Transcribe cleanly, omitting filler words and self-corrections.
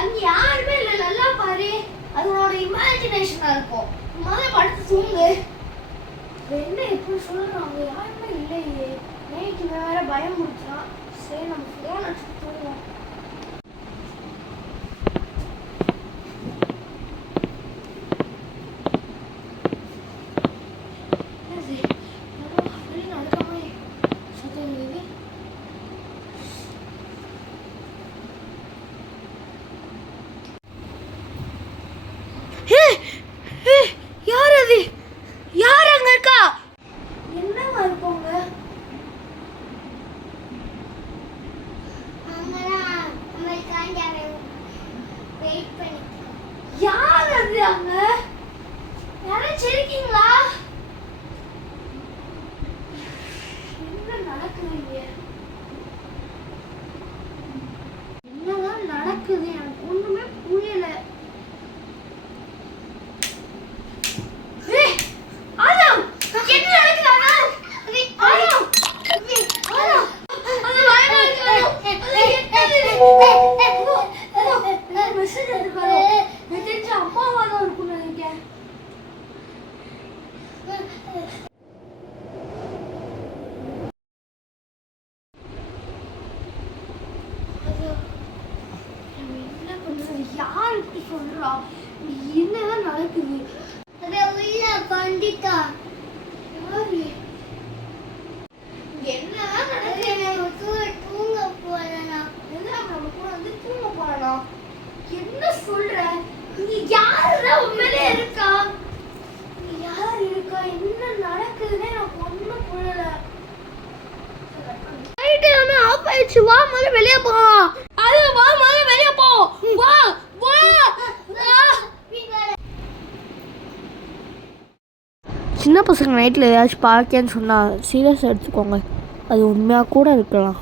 அங்க யாருமே இல்ல, நல்லா பாரு. அது உன்னோட இமேஜினேஷனா இருக்கும். முதல்ல படுத்து தூங்கு. என்ன எப்படி சொல்றாங்க, யாருமே இல்லையே. நேற்று வேற பயம் முடிச்சான். சரி நம்ம போன் எடுத்து தூங்குவோம். யார் அது? யார் அங்க இருக்கா? என்னங்க இருப்போங்க? யார் அது அங்க? யாராச்சும் இருக்கீங்களா? என்ன நடக்குது? என்னதான் நடக்குது எனக்கு ஒண்ணுமே புரியல. யார் இப்படி சொல்றா? என்னதான் நடக்குது? பண்டிதா யாரு? என்னதான் நடக்குது? தூங்க போறேனா? நம்ம கூட வந்து தூங்க போறேனா? என்ன சொல்ற? நீ யாருடா உண்மையிலே இருக்கா? நீ யார் இருக்கா? என்ன நடக்குதுன்னு எனக்கு ஒண்ணும் புரியல. லைட் எல்லாமே ஆஃப் ஆயிடுச்சு. வா முதல்ல வெளியே போலாம். அது வா முதல்ல வெளியே போ. வா வா. சின்ன பசங்க நைட்டில் ஏதாச்சும் பார்க்கேன்னு சொன்னால் சீரியஸாக எடுத்துக்கோங்க. அது உண்மையாக கூட இருக்கலாம்.